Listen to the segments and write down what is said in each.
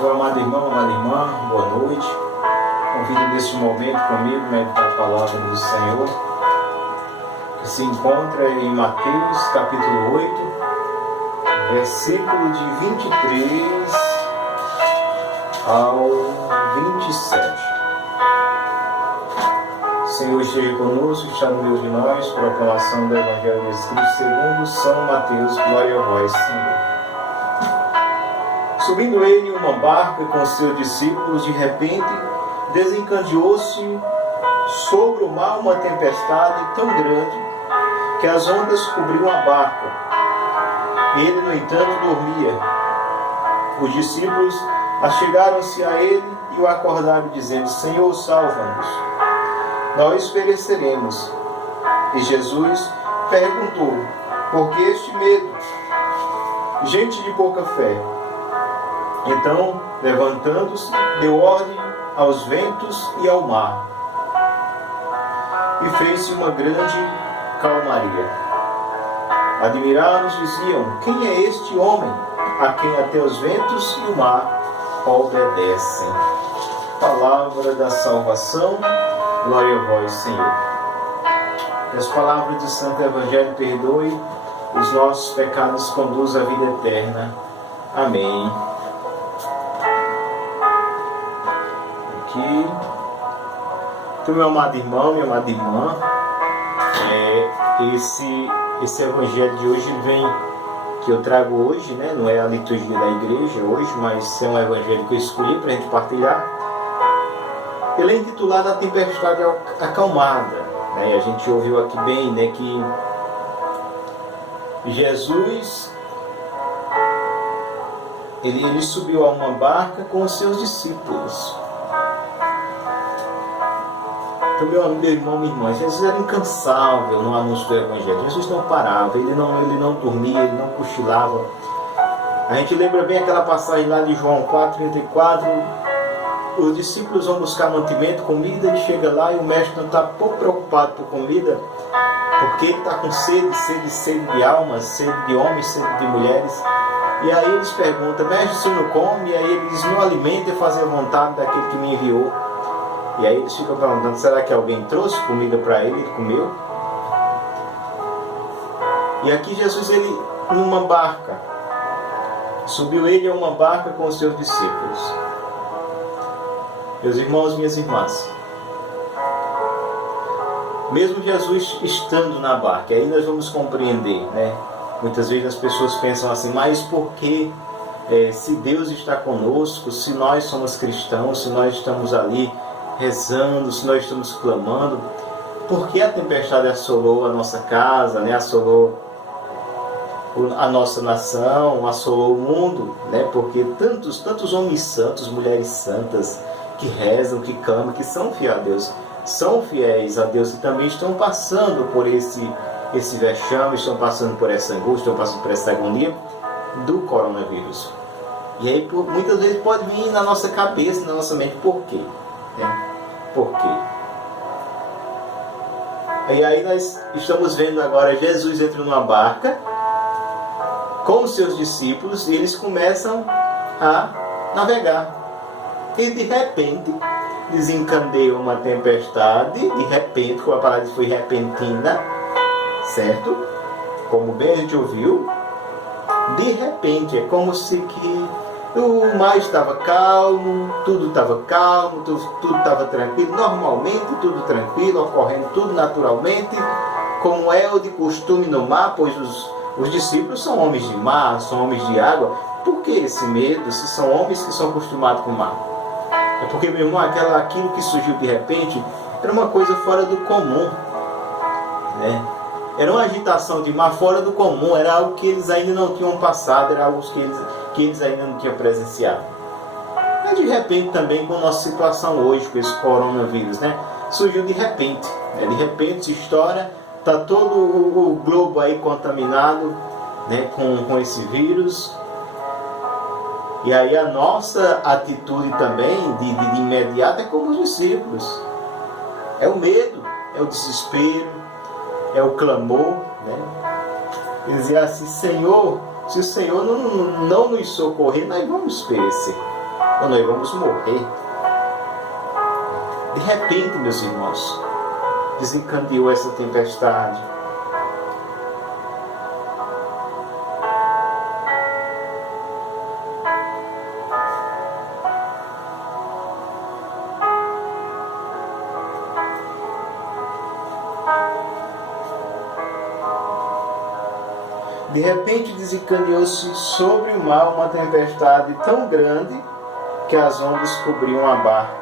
Meu amado irmão, amada irmã, boa noite. Convido nesse momento comigo a meditar a palavra do Senhor, que se encontra em Mateus capítulo 8, versículo de 23 ao 27. Senhor esteja conosco, está no meio de nós, proclamação do Evangelho de Jesus Cristo segundo São Mateus. Glória a vós, Senhor. Subindo ele em uma barca com seus discípulos, de repente desencadeou-se sobre o mar uma tempestade tão grande que as ondas cobriam a barca. Ele, no entanto, dormia. Os discípulos achegaram-se a ele e o acordaram, dizendo: Senhor, salva-nos, nós pereceremos. E Jesus perguntou: por que este medo, gente de pouca fé? Então, levantando-se, deu ordem aos ventos e ao mar, e fez-se uma grande calmaria. Admirados diziam: quem é este homem, a quem até os ventos e o mar obedecem? Palavra da salvação, glória a vós, Senhor. Que as palavras do Santo Evangelho perdoe os nossos pecados, conduz à vida eterna. Amém. Aqui, então, meu amado irmão, minha amada irmã, esse Evangelho de hoje vem, que eu trago hoje, né? Não é a liturgia da igreja hoje, mas é um Evangelho que eu escolhi para a gente partilhar. Ele é intitulado A Tempestade Acalmada, né? A gente ouviu aqui bem, né, que Jesus ele subiu a uma barca com os seus discípulos. Então, meu irmão, minha irmã, Jesus era incansável no anúncio do Evangelho. Jesus não parava, ele não dormia, ele não cochilava. A gente lembra bem aquela passagem lá de João 4:34. Os discípulos vão buscar mantimento, comida, e chega lá e o mestre não está pouco preocupado por comida, porque ele está com sede de almas, sede de homens, sede de mulheres. E aí eles perguntam: mestre, se não come? E aí ele diz: não alimenta e fazer a vontade daquele que me enviou. E aí eles ficam perguntando: será que alguém trouxe comida para ele? Ele comeu? E aqui Jesus, ele numa barca, subiu ele a uma barca com os seus discípulos. Meus irmãos, minhas irmãs, mesmo Jesus estando na barca, aí nós vamos compreender, né? Muitas vezes as pessoas pensam assim: mas por que, se Deus está conosco, se nós somos cristãos, se nós estamos ali rezando, se nós estamos clamando, por que a tempestade assolou a nossa casa, né? Assolou a nossa nação, assolou o mundo, né? Porque tantos homens santos, mulheres santas, que rezam, que clamam, que são fiéis a Deus, são fiéis a Deus, e também estão passando por esse vexame, estão passando por essa angústia, estão passando por essa agonia do coronavírus. E aí muitas vezes pode vir na nossa cabeça, na nossa mente: por quê? Por quê? E aí nós estamos vendo agora Jesus entra numa barca com os seus discípulos e eles começam a navegar. E de repente desencadeia uma tempestade, de repente, como a palavra foi repentina, certo? Como bem a gente ouviu, de repente, é como se que o mar estava calmo, tudo estava calmo, tudo estava tranquilo, normalmente tudo tranquilo, ocorrendo tudo naturalmente, como é o de costume no mar, pois os discípulos são homens de mar, são homens de água. Por que esse medo, se são homens que são acostumados com o mar? É porque, meu irmão, aquilo que surgiu de repente era uma coisa fora do comum, né? Era uma agitação de mar fora do comum, era algo que eles ainda não tinham passado, era algo que eles ainda não tinham presenciado. Mas de repente também com a nossa situação hoje, com esse coronavírus, né? Surgiu de repente, né? De repente se estoura, está todo o globo aí contaminado, né? com esse vírus. E aí a nossa atitude também, de imediato, é como os discípulos. É o medo, é o desespero, é o clamor, né? Eles diziam assim: Senhor, se o Senhor não nos socorrer, nós vamos perecer. ou nós vamos morrer. De repente, meus irmãos, desencadeou essa tempestade. De repente desencadeou-se sobre o mar uma tempestade tão grande que as ondas cobriam a barca.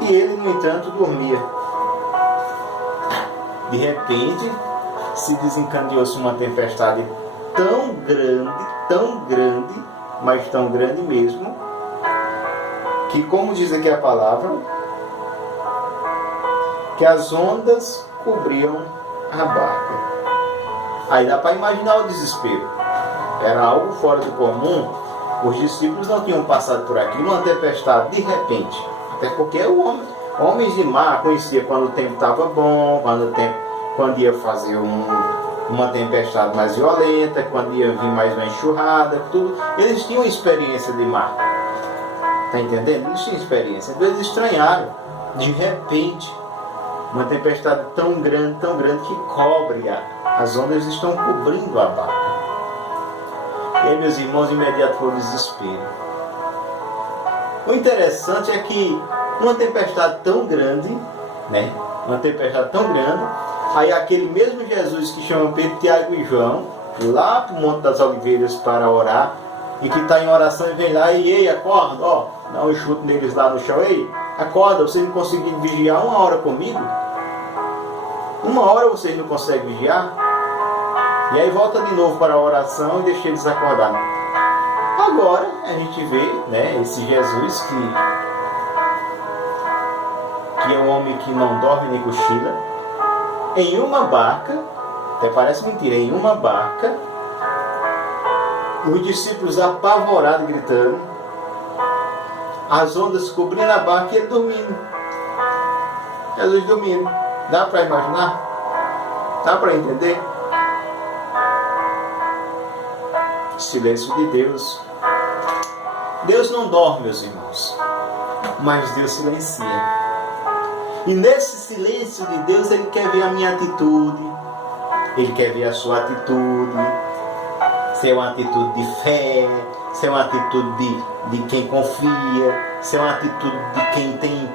E ele, no entanto, dormia. De repente se desencadeou-se uma tempestade tão grande, mas tão grande mesmo, que, como diz aqui a palavra, que as ondas cobriam a barca. Aí dá para imaginar o desespero. Era algo fora do comum. Os discípulos não tinham passado por aquilo, uma tempestade de repente. Até porque homens de mar conhecia quando o tempo estava bom, quando ia fazer uma tempestade mais violenta, quando ia vir mais uma enxurrada, tudo. Eles tinham experiência de mar. Está entendendo? Eles tinham experiência. Então eles estranharam. De repente, uma tempestade tão grande que cobre, as ondas estão cobrindo a barca. E aí, meus irmãos, imediato foi o desespero. O interessante é que uma tempestade tão grande, aí aquele mesmo Jesus que chama Pedro, Tiago e João, lá para o Monte das Oliveiras para orar, e que está em oração e vem lá e ei, acorda, dá um chute neles lá no chão, ei, acorda, vocês não conseguem vigiar 1 hora comigo? 1 hora vocês não conseguem vigiar? E aí volta de novo para a oração e deixa eles acordar. Agora a gente vê, esse Jesus que é um homem que não dorme nem cochila, em uma barca, até parece mentira, em uma barca, os discípulos apavorados gritando, as ondas cobrindo a barca e ele dormindo. Jesus dormindo. Dá para imaginar? Dá para entender? Silêncio de Deus. Deus não dorme, meus irmãos, mas Deus silencia. E nesse silêncio de Deus, Ele quer ver a minha atitude, Ele quer ver a sua atitude, se é uma atitude de fé, se é uma atitude de quem confia, se é uma atitude de quem tem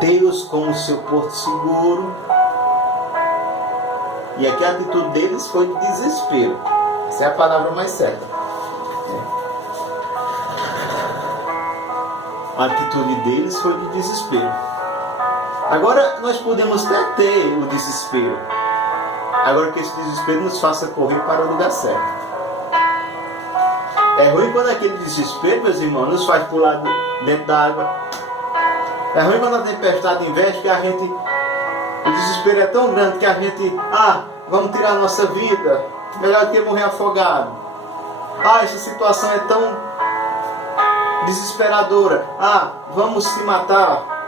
Deus como seu porto seguro. E aqui a atitude deles foi de desespero. Essa é a palavra mais certa. A atitude deles foi de desespero. Agora nós podemos até ter o desespero. Agora que esse desespero nos faça correr para o lugar certo. É ruim quando aquele desespero, meus irmãos, nos faz pular dentro da água. É ruim quando a tempestade investe, que o desespero é tão grande que a gente, vamos tirar a nossa vida, melhor do que morrer afogado. Essa situação é tão desesperadora, vamos se matar.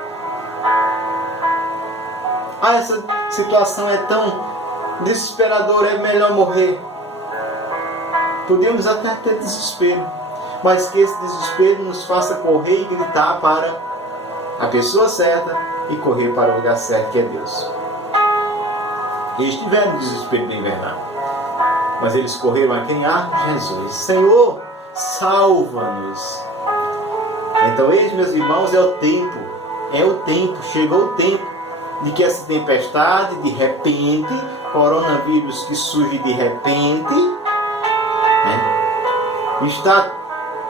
Essa situação é tão desesperadora, é melhor morrer. Podemos até ter desespero, mas que esse desespero nos faça correr e gritar para a pessoa certa e correr para o lugar certo, que é Deus. Eles tiveram desespero de verdade, mas eles correram a quem? Jesus. Senhor, salva-nos. Então, eis, meus irmãos, é o tempo, chegou o tempo de que essa tempestade, de repente, coronavírus que surge de repente, está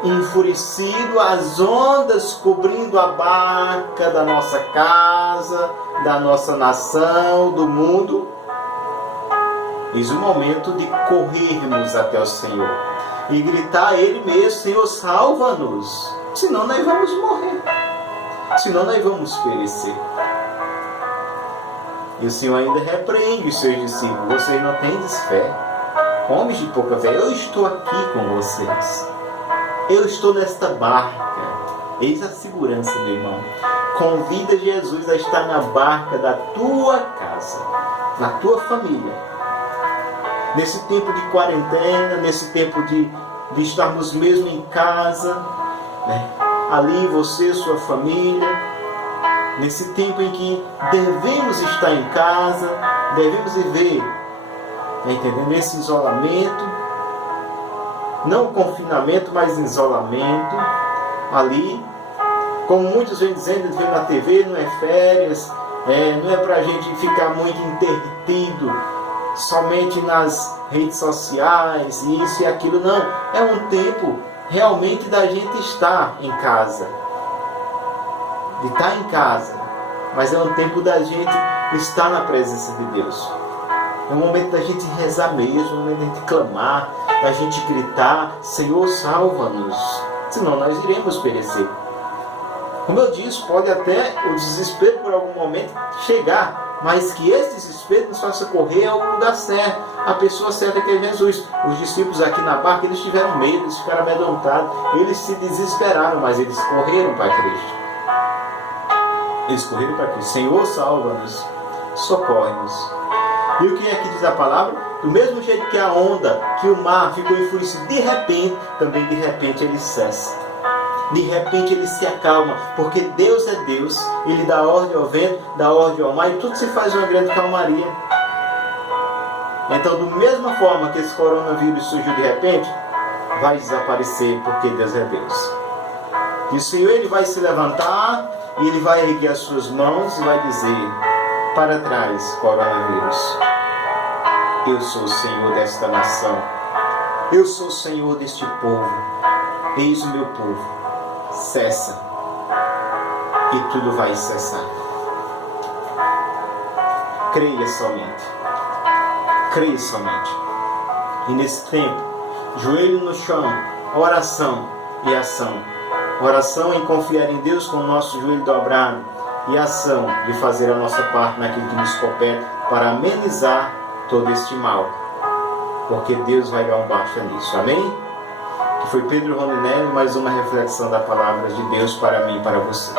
enfurecido, as ondas cobrindo a barca da nossa casa, da nossa nação, do mundo. Eis o momento de corrermos até o Senhor e gritar a Ele mesmo: Senhor, salva-nos, senão nós vamos morrer, senão nós vamos perecer. E o Senhor ainda repreende os seus discípulos: vocês não têm fé, homens de pouca fé. Eu estou aqui com vocês, eu estou nesta barca. Eis a segurança, meu irmão. Convida Jesus a estar na barca da tua casa, na tua família. Nesse tempo de quarentena, nesse tempo de de estarmos mesmo em casa, né? Ali você, sua família, nesse tempo em que devemos estar em casa, devemos viver, né, entendendo? Nesse isolamento, não confinamento, mas isolamento, ali, como muitos vêm dizendo, vê na TV, não é férias, não é para a gente ficar muito intertido somente nas redes sociais, isso e aquilo, não. É um tempo realmente da gente estar em casa, de estar em casa, mas é um tempo da gente estar na presença de Deus. É um momento da gente rezar mesmo, é um momento da gente clamar, da gente gritar: Senhor, salva-nos, senão nós iremos perecer. Como eu disse, pode até o desespero por algum momento chegar, mas que esse desespero nos faça correr ao lugar certo, a pessoa certa que é Jesus. Os discípulos aqui na barca, eles tiveram medo, eles ficaram amedrontados, eles se desesperaram, mas eles correram para Cristo. Eles correram para Cristo. Senhor, salva-nos, socorre-nos. E o que é que diz a palavra? Do mesmo jeito que a onda, que o mar ficou enfurecido, de repente, também de repente ele cessa. De repente ele se acalma, porque Deus é Deus, Ele dá ordem ao vento, dá ordem ao mar, e tudo se faz uma grande calmaria. Então, da mesma forma que esse coronavírus surgiu de repente, vai desaparecer, porque Deus é Deus. E o Senhor, Ele vai se levantar, e Ele vai erguer as suas mãos e vai dizer: para trás, coronavírus, eu sou o Senhor desta nação, eu sou o Senhor deste povo, eis o meu povo. Cessa, e tudo vai cessar. Creia somente, creia somente. E nesse tempo, joelho no chão, oração e ação. Oração em confiar em Deus com o nosso joelho dobrado, e ação de fazer a nossa parte naquilo que nos compete para amenizar todo este mal, porque Deus vai dar um basta nisso. Amém? Que foi Pedro Rondinelli, mais uma reflexão da palavra de Deus para mim e para você.